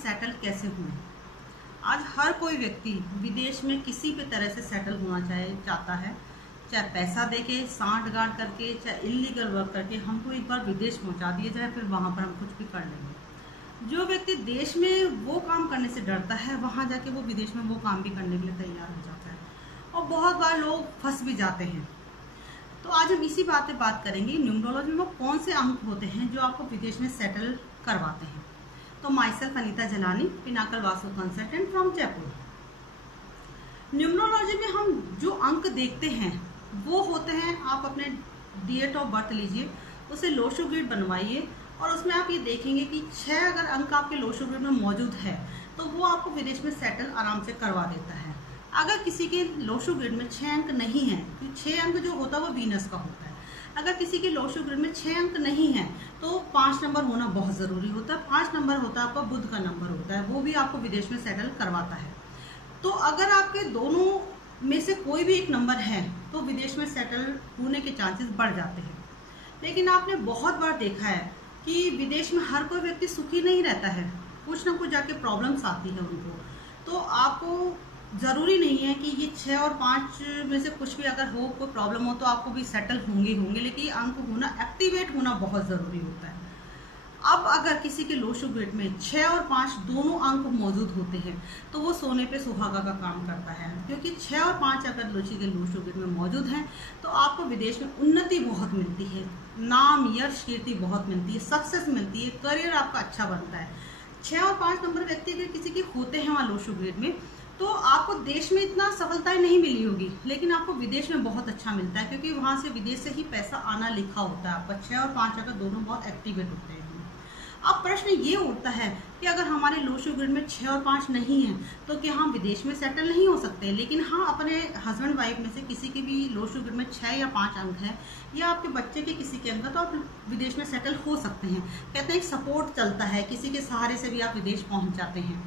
Settle कैसे हुए। आज हर कोई व्यक्ति विदेश में किसी भी तरह से सेटल होना चाहता है, चाहे पैसा देके, सांठ गांठ करके, चाहे इलीगल वर्क करके। हमको एक बार विदेश पहुंचा दिया जाए, फिर वहां पर हम कुछ भी कर लेंगे। जो व्यक्ति देश में वो काम करने से डरता है, वहां जाके वो विदेश में वो काम भी करने के लिए तैयार हो जाता है, और बहुत बार लोग फंस भी जाते हैं। तो आज हम इसी बात पे बात करेंगे, न्यूमरोलॉजी में कौन से अंक होते हैं जो आपको विदेश में सेटल करवाते हैं। तो myself Anita Jalani, pinnacle Vastu consultant from Jaipur. Numerology में हम जो अंक देखते हैं वो होते हैं, आप अपने डेट ऑफ बर्थ लीजिए, उसे लोशो ग्रिड बनवाइए, और उसमें आप ये देखेंगे कि 6 अगर अंक आपके लोशो ग्रिड में मौजूद है तो वो आपको विदेश में सेटल आराम से करवा देता है। अगर किसी के लोशो ग्रिड में 6 अंक नहीं है, तो 6 अंक जो होता है वो वीनस का होता है। अगर किसी के लोशो ग्रिड में 6 अंक नहीं है तो 5 नंबर होना बहुत जरूरी होता है। 5 नंबर होता है आपका बुध का नंबर होता है, वो भी आपको विदेश में सेटल करवाता है। तो अगर आपके दोनों में से कोई भी एक नंबर है तो विदेश में सेटल होने के चांसेस बढ़ जाते हैं। लेकिन आपने बहुत बार देखा है कि विदेश में हर कोई व्यक्ति सुखी नहीं रहता है, कुछ ना कुछ जाके प्रॉब्लम्स आती है उनको। तो आपको जरूरी नहीं है कि ये 6 और 5 में से कुछ भी अगर हो, कोई प्रॉब्लम हो, तो आपको भी सेटल होंगे, लेकिन ये अंक होना, एक्टिवेट होना बहुत जरूरी होता है। अब अगर किसी के लोशो ग्रिड में 6 और 5 दोनों अंक मौजूद होते हैं तो वो सोने पे सुहागा का काम करता है, क्योंकि 6 और 5 अगर के लोशो ग्रिड में मौजूद हैं तो आपको विदेश में उन्नति बहुत मिलती है, नाम, यश, कीर्ति बहुत मिलती है, सक्सेस मिलती है, करियर आपका अच्छा बनता है। 6 और 5 नंबर व्यक्ति अगर किसी के होते हैं वहाँ लोशो ग्रिड में, तो आपको देश में इतना सफलताएं नहीं मिली होगी, लेकिन आपको विदेश में बहुत अच्छा मिलता है, क्योंकि वहां से विदेश से ही पैसा आना लिखा होता है आपका। 6 और 5 अगर दोनों बहुत एक्टिवेट होते हैं। अब प्रश्न ये उठता है कि अगर हमारे लोशो ग्रिड में 6 और 5 नहीं है तो क्या हम विदेश में सेटल नहीं हो सकते। लेकिन हाँ, अपने हस्बैंड वाइफ में से किसी के भी लोशो ग्रिड में 6 या 5 अंक है, या आपके बच्चे के किसी के अंक है, तो आप विदेश में सेटल हो सकते हैं। कहते हैं एक सपोर्ट चलता है, किसी के सहारे से भी आप विदेश पहुंच जाते हैं।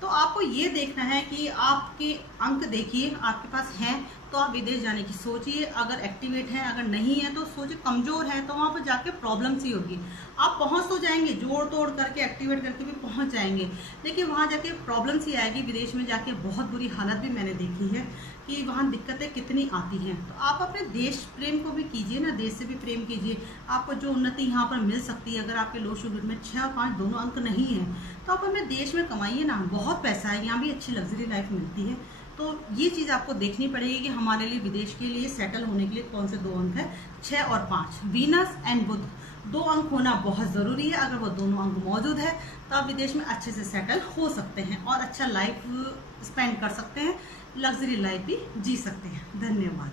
तो आपको ये देखना है कि आपके अंक देखिए, आपके पास हैं तो आप विदेश जाने की सोचिए। अगर एक्टिवेट है, अगर नहीं है तो सोचिए, कमजोर है तो वहां पर जाके प्रॉब्लम सी होगी। आप पहुंच तो जाएंगे, जोड़ तोड़ करके एक्टिवेट करके भी पहुंच जाएंगे, लेकिन वहां जाके प्रॉब्लम सी आएगी। विदेश में जाके बहुत बुरी हालत भी मैंने देखी है कि वहाँ दिक्कतें कितनी आती हैं। तो आप अपने देश प्रेम को भी कीजिए ना, देश से भी प्रेम कीजिए। आपको जो उन्नति यहाँ पर मिल सकती है, अगर आपके लोशो ग्रिड में 6 और 5 दोनों अंक नहीं है तो आप अपने देश में कमाइए ना, बहुत पैसा है, यहाँ भी अच्छी लग्जरी लाइफ मिलती है। तो ये चीज़ आपको देखनी पड़ेगी कि हमारे लिए विदेश के लिए सेटल होने के लिए कौन से 2 अंक है, 6 और 5। वीनस एंड बुध 2 अंक होना बहुत ज़रूरी है। अगर वो दोनों अंक मौजूद है तो आप विदेश में अच्छे से सेटल हो सकते हैं और अच्छा लाइफ स्पेंड कर सकते हैं, लग्जरी लाइफ भी जी सकते हैं। धन्यवाद।